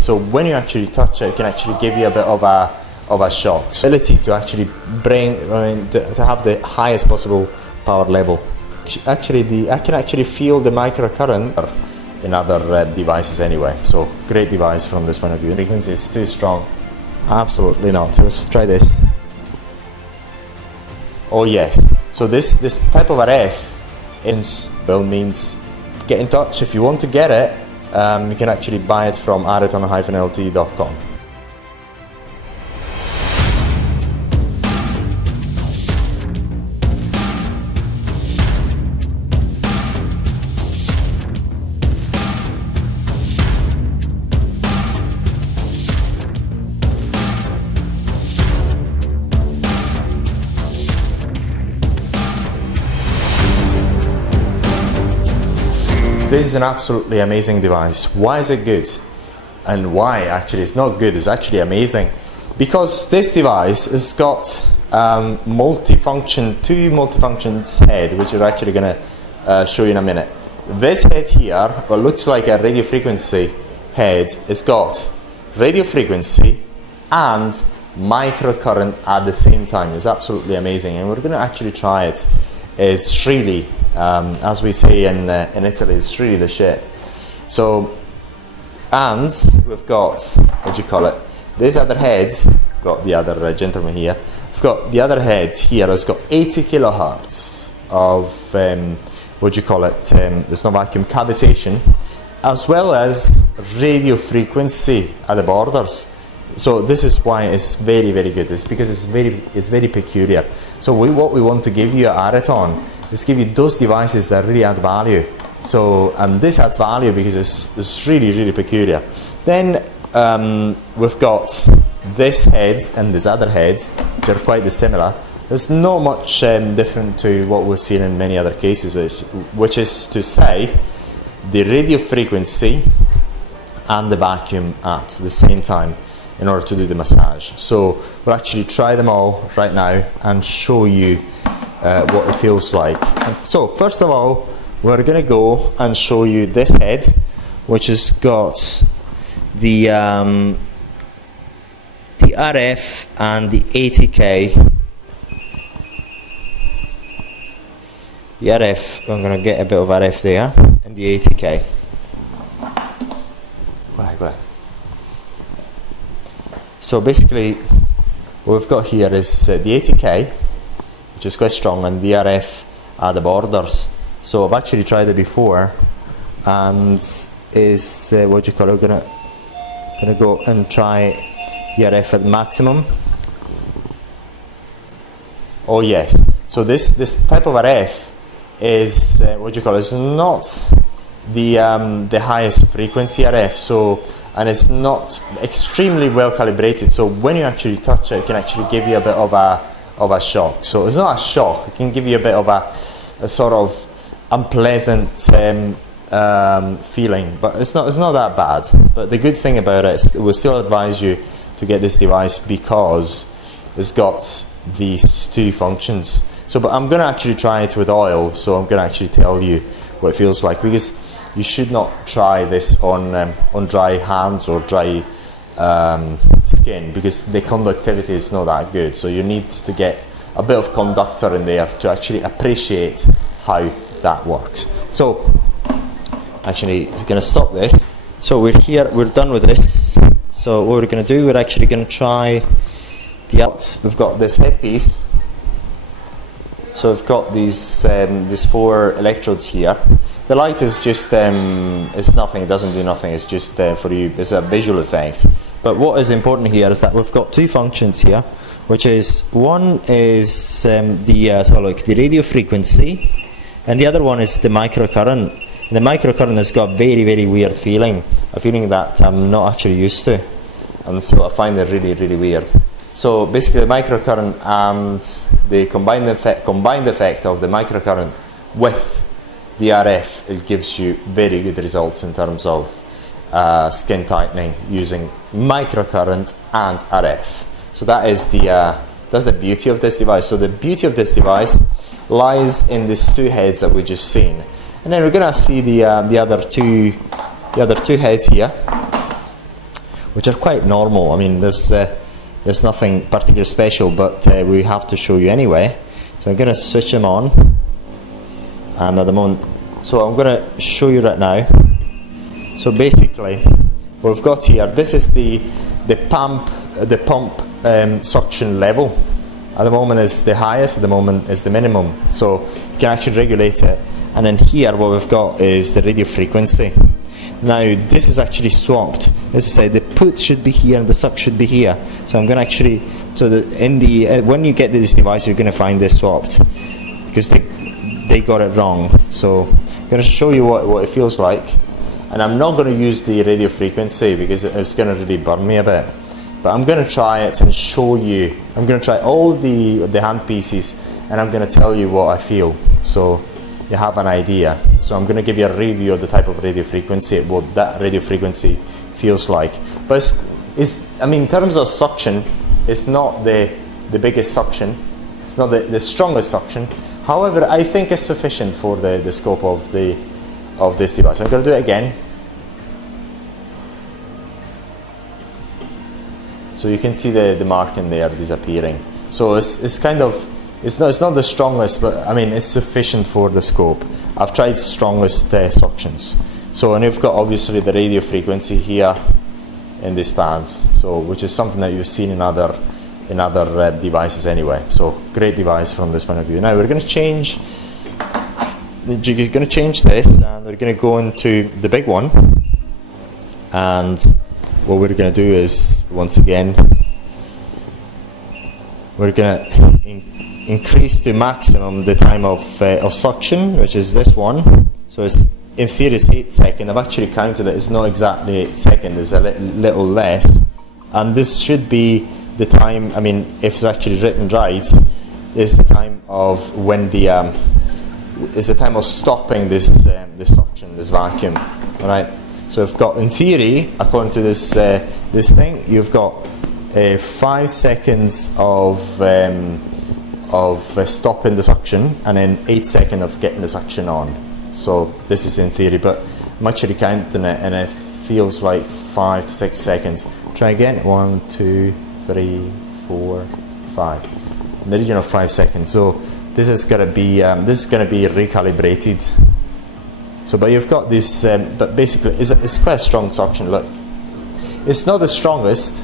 So when you actually touch it, it can actually give you a bit of a shock. So ability to actually bring, to have the highest possible power level. Actually, I can actually feel the microcurrent in other devices anyway. So great device from this point of view. The frequency is too strong. Absolutely not. Let's try this. Oh yes. So this type of RF means get in touch. If you want to get it, you can actually buy it from Areton-Ltd.com. This is an absolutely amazing device. Why is it good? And why actually it's not good, it's actually amazing. Because this device has got two multifunctions head, which we're actually going to show you in a minute. This head here, what looks like a radio frequency head, has got radio frequency and microcurrent at the same time. It's absolutely amazing, and we're going to actually try it. It's really, as we say in Italy, it's really the shit. So, and we've got, what do you call it, this other head, we've got the other gentleman here, we've got the other head here has got 80 kilohertz of, what do you call it, there's no vacuum cavitation, as well as radio frequency at the borders. So this is why it's very, very good. It's because it's very peculiar. So what we want to give you at Areton is give you those devices that really add value. So this adds value because it's really, really peculiar. Then we've got this head and this other head, which are quite dissimilar. There's not much different to what we've seen in many other cases, which is to say the radio frequency and the vacuum at the same time in order to do the massage. So we'll actually try them all right now and show you what it feels like. And so first of all, we're going to go and show you this head, which has got the RF and the 80K. The RF, I'm going to get a bit of RF there, and the 80K. Right. So basically, what we've got here is the 80K, which is quite strong, and the RF at the borders. So I've actually tried it before, and is what do you call it? We're gonna go and try the RF at maximum. Oh yes. So this type of RF is what do you call it? It's not the highest frequency RF. So. And it's not extremely well calibrated, so when you actually touch it, it can actually give you a bit of a shock. So it's not a shock, it can give you a bit of a sort of unpleasant feeling, but it's not that bad. But the good thing about it is we'll still advise you to get this device because it's got these two functions. So, but I'm going to actually try it with oil, so I'm going to actually tell you what it feels like, because you should not try this on dry hands or dry skin, because the conductivity is not that good. So you need to get a bit of conductor in there to actually appreciate how that works. So actually, we're going to stop this. So we're here, we're done with this. So what we're going to do, we're actually going to try the outs. We've got this headpiece. So we've got these 4 electrodes here. The light is just, it's nothing, it doesn't do nothing, it's just for you, it's a visual effect. But what is important here is that we've got 2 functions here, which is, one is the radio frequency, and the other one is the microcurrent. And the microcurrent has got very, very weird feeling, a feeling that I'm not actually used to. And so I find it really, really weird. So basically the microcurrent and the combined effect of the microcurrent with the RF, it gives you very good results in terms of skin tightening using microcurrent and RF. So that is that's the beauty of this device. So the beauty of this device lies in these 2 heads that we just seen, and then we're going to see the other two heads here. which are quite normal. I mean, there's nothing particularly special, but we have to show you anyway. So I'm going to switch them on, and at the moment, so I'm going to show you right now. So basically, what we've got here, this is the pump suction level. At the moment is the highest, at the moment is the minimum. So you can actually regulate it. And then here, what we've got is the radio frequency. Now this is actually swapped. As I said, the put should be here and the suck should be here. So I'm going to actually, so when you get this device, you're going to find this swapped because they got it wrong. So I'm going to show you what it feels like. And I'm not going to use the radio frequency because it's going to really burn me a bit. But I'm going to try it and show you. I'm going to try all the hand pieces, and I'm going to tell you what I feel, so you have an idea. So I'm going to give you a review of the type of radio frequency, what that radio frequency feels like. But I mean, in terms of suction, it's not the biggest suction. It's not the strongest suction. However, I think it's sufficient for the scope of this device. I'm going to do it again. So you can see the marking there disappearing. So it's kind of, it's not the strongest, but I mean it's sufficient for the scope. I've tried strongest suctions. So, and you've got obviously the radio frequency here in these bands. So which is something that you've seen in other devices anyway. So great device from this point of view. Now we're going to change. You're going to change this, and we're going to go into the big one. And what we're going to do is, once again, we're going to increase to maximum the time of suction, which is this one. So it's, in theory, it's 8 seconds. I've actually counted it. It's not exactly 8 seconds. It's a little less. And this should be the time. I mean, if it's actually written right, is the time of when is the time of stopping this suction, this vacuum. All right. So we've got, in theory, according to this thing, you've got 5 seconds of stopping the suction, and then 8 seconds of getting the suction on. So this is in theory, but I'm actually counting it, and it feels like 5 to 6 seconds. Try again. 1, 2, 3, 4, 5. In the region of 5 seconds. So this is going to be recalibrated. So, but you've got this, but basically it's quite a strong suction. Look, it's not the strongest.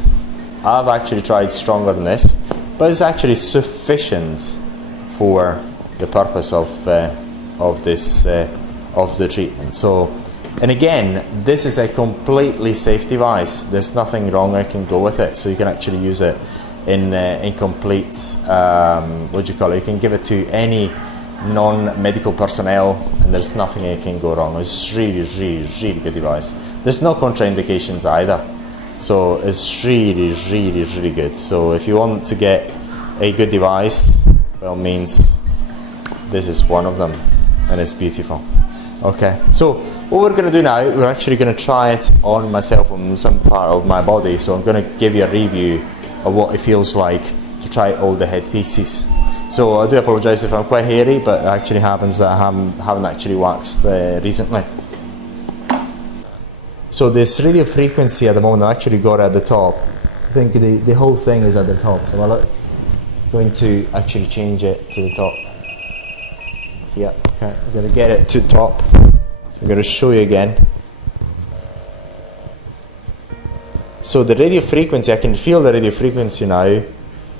I've actually tried stronger than this, but it's actually sufficient for the purpose of the treatment. So, and again, this is a completely safe device. There's nothing wrong. I can go with it. So you can actually use it in complete. What do you call it? You can give it to any non-medical personnel, and there's nothing that can go wrong. It's really good device. There's no contraindications either, so it's really good. So if you want to get a good device, well, means this is one of them, and it's beautiful. Okay, so what we're going to do now, we're actually going to try it on myself, on some part of my body. So I'm going to give you a review of what it feels like to try all the head pieces. So I do apologise if I'm quite hairy, but it actually happens that I haven't actually waxed recently. So this radio frequency at the moment, I actually got it at the top. I think the whole thing is at the top. So I'm going to actually change it to the top. Yeah, okay, I'm going to get it to the top. So I'm going to show you again. So the radio frequency, I can feel the radio frequency now,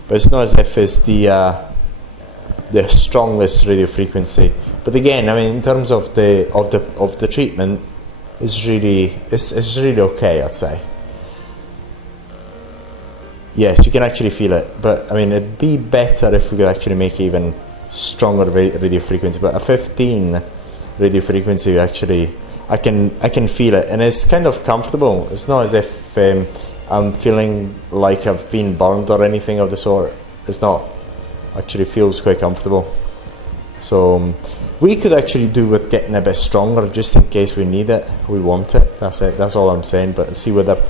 but it's not as if it's the strongest radio frequency. But again, I mean, in terms of the treatment, it's really okay, I'd say. Yes, you can actually feel it, but I mean, it'd be better if we could actually make even stronger radio frequency. But a 15 radio frequency, actually, I can feel it, and it's kind of comfortable. It's not as if I'm feeling like I've been burned or anything of the sort. It's not. Actually feels quite comfortable. So we could actually do with getting a bit stronger, just in case we need it, we want it. That's it. That's all I'm saying. But see whether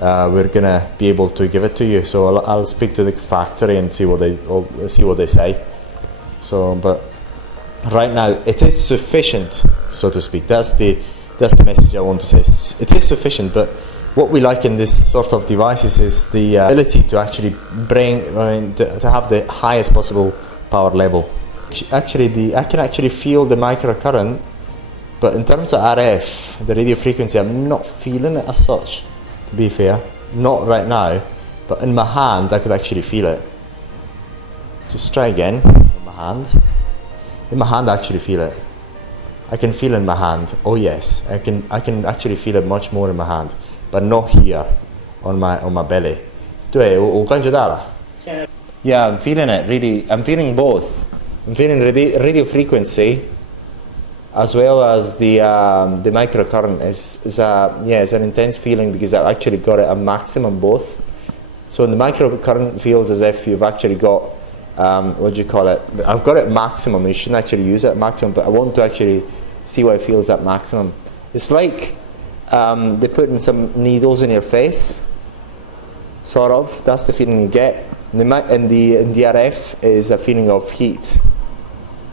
we're gonna be able to give it to you. So I'll speak to the factory and see what they say. So, but right now it is sufficient, so to speak. That's the message I want to say. It is sufficient, but what we like in this sort of devices is the ability to actually bring, to have the highest possible power level. Actually, I can actually feel the microcurrent, but in terms of RF, the radio frequency, I'm not feeling it as such, to be fair. Not right now, but in my hand, I could actually feel it. Just try again, in my hand. In my hand, I actually feel it. I can feel it in my hand. Oh yes, I can actually feel it much more in my hand, but not here, on my belly. Yeah, I'm feeling it really. I'm feeling both. I'm feeling radio frequency, as well as the microcurrent. Is an intense feeling because I actually got it at maximum both. So the microcurrent feels as if you've actually got what do you call it? I've got it maximum. You shouldn't actually use it at maximum, but I want to actually see what it feels at maximum. It's like they're putting some needles in your face, sort of. That's the feeling you get. And the RF is a feeling of heat,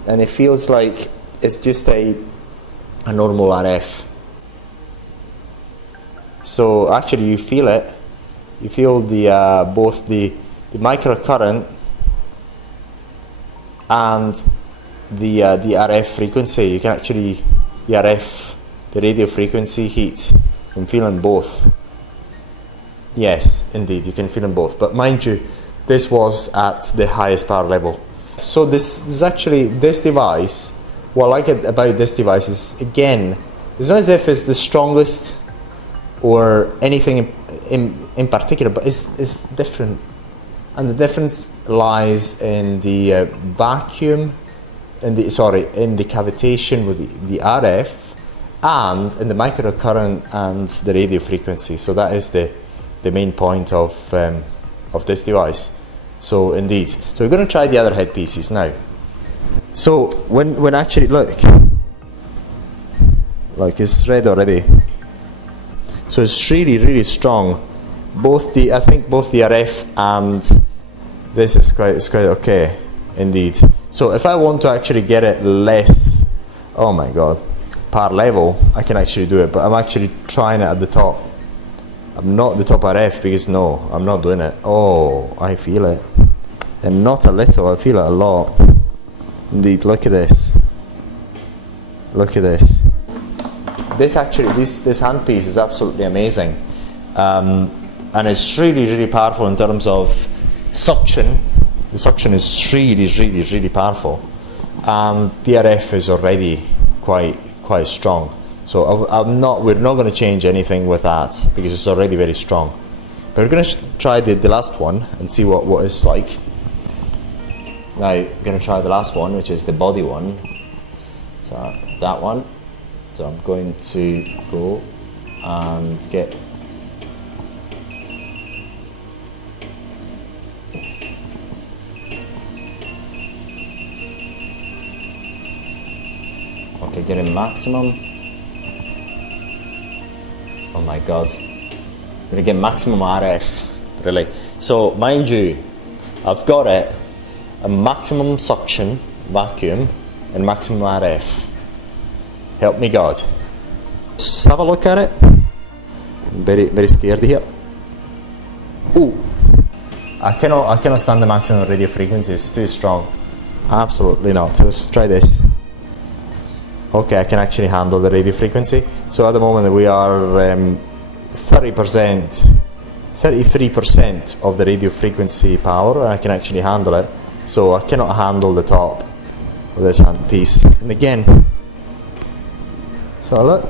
and it feels like it's just a normal RF. So actually, you feel it. You feel the both the microcurrent and the RF frequency. You can actually the radio frequency heat. You can feel them both. Yes, indeed, you can feel them both. But mind you, this was at the highest power level. So this is actually, this device, what I like about this device is, again, it's not as if it's the strongest or anything in particular, but it's different. And the difference lies in the vacuum, in the cavitation with the RF, and in the microcurrent and the radio frequency. So that is the main point of this device. So indeed, so we're going to try the other headpieces now. So when actually look, like it's red already. So it's really strong. I think both the RF and this is quite okay, indeed. So if I want to actually get it less, oh my god, power level, I can actually do it. But I'm actually trying it at the top. I'm not the top RF because no, I'm not doing it. Oh, I feel it. And not a little, I feel it a lot. Indeed, look at this. Look at this. This actually, this handpiece is absolutely amazing. And it's really powerful in terms of suction. The suction is really powerful. And the RF is already quite strong. So we're not going to change anything with that because it's already very strong. But we're going to try the last one and see what it's like. Now we're going to try the last one, which is the body one. So that one. So I'm going to go and get getting maximum. Oh my god, I'm gonna get maximum RF, really. So mind you, I've got it a maximum suction, vacuum, and maximum RF. Help me God. Just have a look at it. I'm very scared here. Ooh, I cannot stand the maximum radio frequency. It's too strong. Absolutely not. Let's try this. Okay, I can actually handle the radio frequency. So at the moment we are 33% of the radio frequency power, and I can actually handle it. So I cannot handle the top of this handpiece. And again, so look.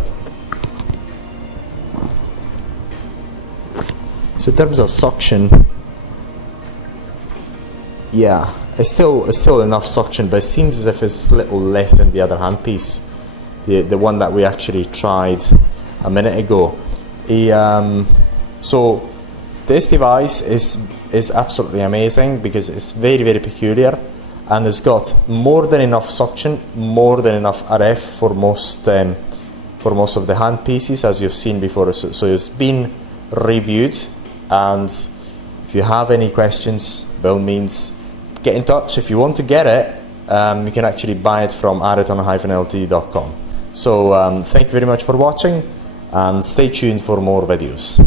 So in terms of suction, yeah, it's still enough suction, but it seems as if it's a little less than the other handpiece. The one that we actually tried a minute ago. So this device is absolutely amazing because it's very peculiar, and it's got more than enough suction, more than enough RF for most of the handpieces, as you've seen before. So it's been reviewed, and if you have any questions, by all means get in touch. If you want to get it, you can actually buy it from Areton-Ltd.com. So thank you very much for watching, and stay tuned for more videos.